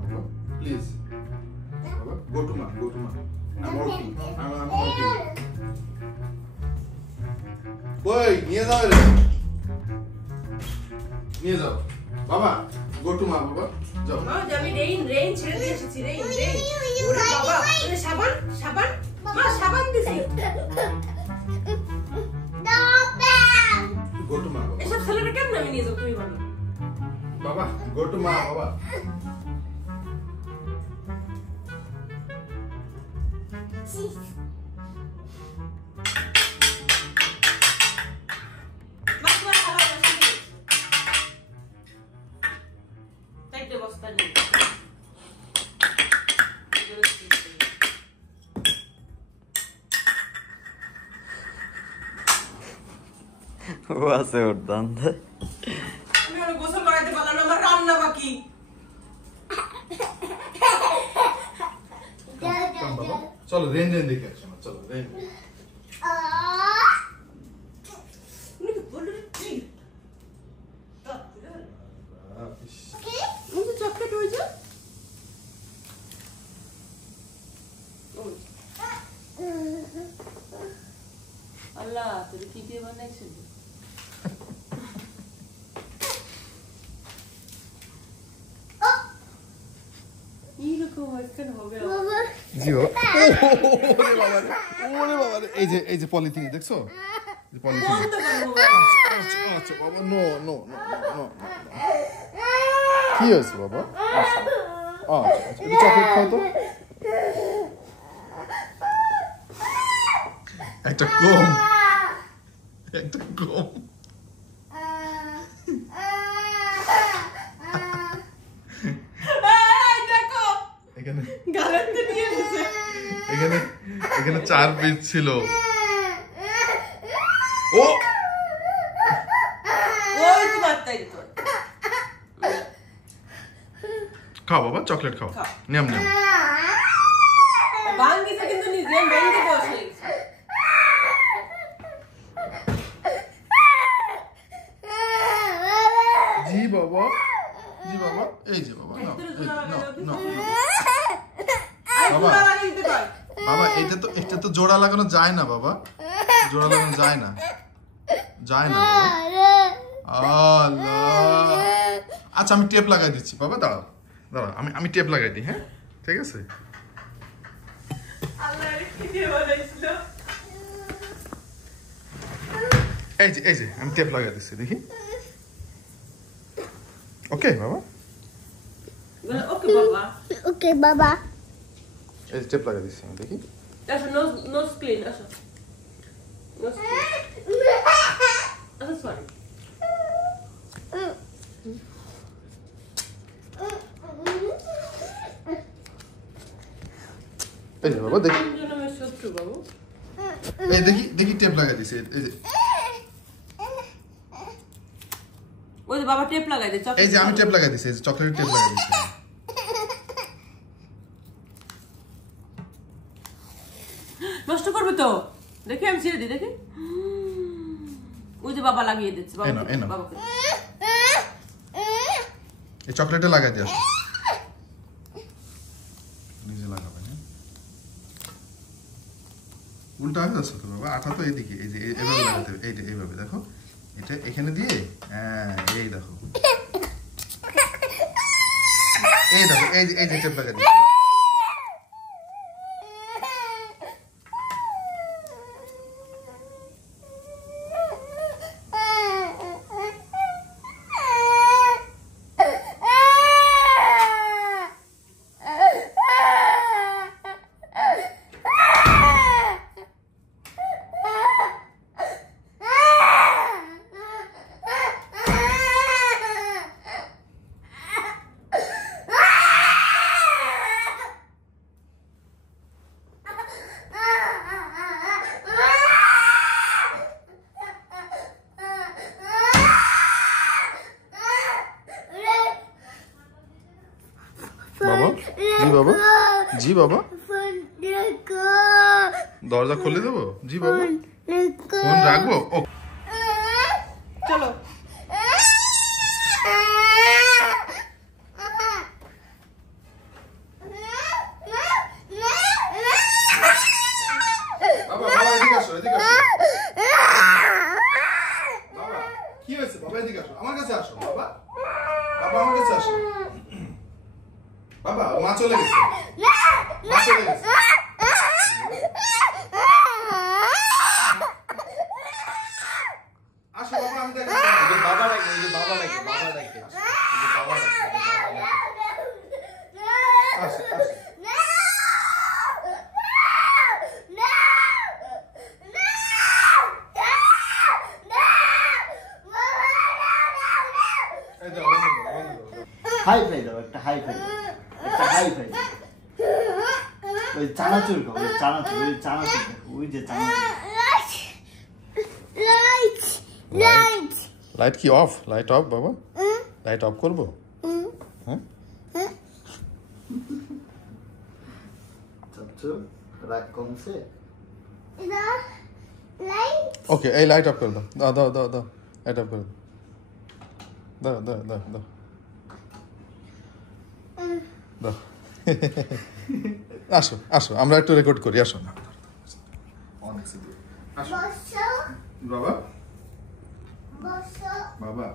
Baba. Please. Baba, go to ma. I'm working. I'm working. Boy, নিয়ে যাও রে। নিয়ে যাও। বাবা, go to ma, বাবা। যাও। মা, আমি রেইন ছেড়ে দিয়ে এসেছি, রেইন। ওরে বাবা, ওরে সাবান। মা, সাবান দিছি। Go to ma, বাবা। এসব ছেলেটা কেমন আমি নিয়ে যাবো তুমি বলো। বাবা, go to ma, বাবা। ও আছে উর্দান্ত আমি ওর গোসল করাইতে পারলাম না, আমার রান্না বাকি। চলো রেন দেখে আসো না, চলো রেন। চকলেট হয়েছে আল্লাহ, তুই কি দিয়ে বানাইছিস? জি ওরে বাবা এই যে পলিথিন দেখছো? পলিথিন। আচ্ছা বাবা, নো কি হয়েছে বাবা? আচ্ছা চকলেট খাও তো। একটা কম এখানে 4 পিস ছিল। ও খাও বাবা, চকলেট খাও। নিয়ম জি বাবা, এই যে বাবা, বাবা এটা তো জোড়া লাগানো যায় না বাবা, জোড়া লাগানো যায় না আল্লাহ। আচ্ছা আমি টেপ লাগাই দিচ্ছি বাবা, দাঁড়াও আমি টেপ লাগাই দিই। হ্যাঁ ঠিক আছে। এই যে আমি টেপ লাগাই দিচ্ছি, দেখি। ওকে বাবা, ওকে বাবা। এই যে টেপ লাগাই দিচ্ছি আমি, দেখি। নোজ ক্লিন, আসো। সরি। এই যে বাবা দেখি, শত্রু বাবু, এই দেখি টেপ লাগাই দিছি। এই যে ওই যে বাবা টেপ লাগাই দে। এই যে আমি টেপ লাগাই দিছি, এই যে চকলেটের টেপ লাগাই দিছি। নষ্ট করবে তো, দেখি আমি ছেড়ে দিই, দেখি। ওই যে বাবা লাগিয়ে দিচ্ছে, বাবাকে এই চকলেটে লাগাই দিয়ে আসো, নিজে লাগাবেন। উল্টা হয়ে যাচ্ছে তো বাবা, আঠা তো এইদিকে, এই যে এইভাবে লাগাতে হবে, এইভাবে দেখো, এটা এখানে দিয়ে, হ্যাঁ এই দেখো, এই যে টেপ লাগাই দিচ্ছি। জি বাবা, দরজা খুলে দেবো? জি বাবা, ফোন রাখবো? চলো বাবা মা চলে গেছে, মা চলে গেছে। আসো বাবা, আমি দেখাচ্ছি। বাবা ডাকে, বাবা ডাকে, বাবা ডাকে, বাবা ডাকে। আসো আসো। এই দাও, বন্ধ করো, বন্ধ করো। হাই ফাই দাও, একটা হাই ফাই দাও, একটা হাই ফাই দাও। ওই চানাচুর খাও, ওই চানাচুর, ওই চানাচুর খাও, ওই যে চানাচুর। লাইট কি অফ? লাইট অফ বাবা? লাইট অফ করবো? হ্যাঁ চাচ্চু রাগ কমছে? ওকে, এই লাইট অফ করে দাও, দাও দাও দাও দাও, লাইট অফ করে দাও, দাও দাও দাও দাও দাও। আসো আসো, আমরা একটু রেকর্ড করি, আসো না অনেক সিদ্ধি। আসো বাবা, বাবা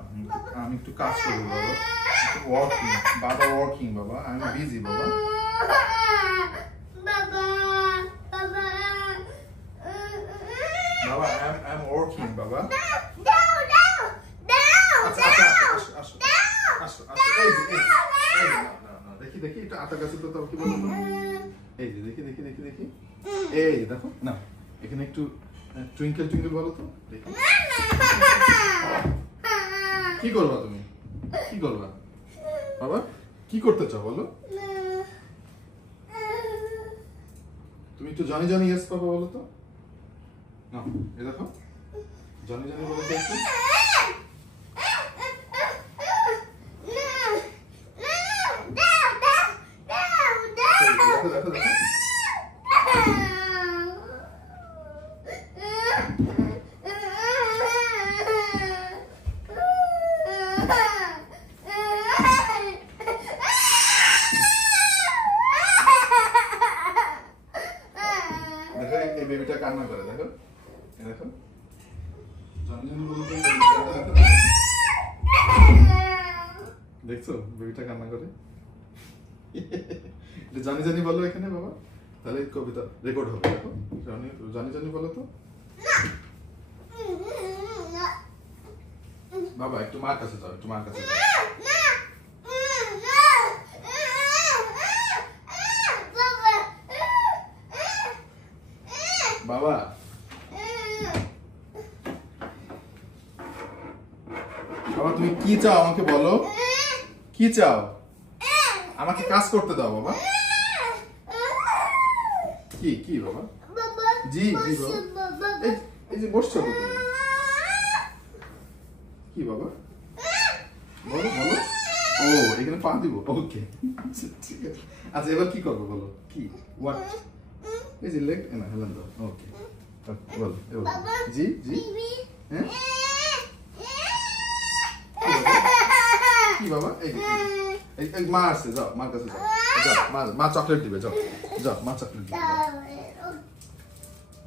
আমি একটু কাজ করবো বাবা, ওয়ার্কিং বাবা, ওয়ার্কিং বাবা, আমি বিজি বাবা। বাবা আই এম ওয়ার্কিং বাবা। আচ্ছা আচ্ছা আসো আসো আসো আসো। এই যে এই যে, না না দেখি দেখি, এটা আটা গাছে তো তাও কি বলো তো? এই যে দেখি দেখি দেখি দেখি, এই যে দেখো না, এখানে একটু টুইঙ্কেল টুইঙ্কেল বলো তো দেখি। কি করবা তুমি? কি করবা বাবা? কি করতে চাও বলো? তুমি একটু জনি জনি ইয়েস বাবা বলো তো। না এই দেখো, জনি জনি বলো তো একটু। দেখো দেখো দেখো, দেখো এই বেবিটা কান্না করে, দেখো এই দেখো, জনি জনি বলো তো। দেখছো বেবিটা কান্না করে? জানি জানি বলো এখানে বাবা, তাহলে কবিতা রেকর্ড হবে। দেখো জানি জানি জানি বলো তো বাবা, একটু মার কাছে যাও, একটু মার কাছে যাও। বাবা বাবা তুমি কি চাও আমাকে বলো, কি চাও? আমাকে কাজ করতে দাও বাবা। কি কি বাবা? জি জি বাবা, এই যে বসছো তো তুমি, কি বাবা বলো বলো। ও এখানে পা দিব, ওকে ঠিক আছে। আচ্ছা এবার কি করবো বলো, কি হোয়াট? এই যে লেগ না হেলান দাও, ওকে বলো এবার। জি জি হ্যাঁ কি বাবা? এই মা আসছে, যাও মার কাছে যাও, যাও মা চকলেট দিবে, যাও যাও মা চকলেট দিবে।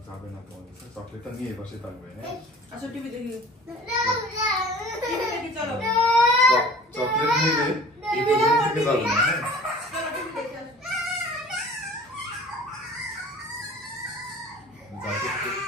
যাবে না তোমার কাছে, চকলেটটা নিয়ে পাশে থাকবে। হ্যাঁ আসো টিভি দেখি, টিভি দেখি চলো, চকলেট নিয়ে টিভি দেখো, থেকে যাবে না। হ্যাঁ চলো টিভি দেখি আসো। যাও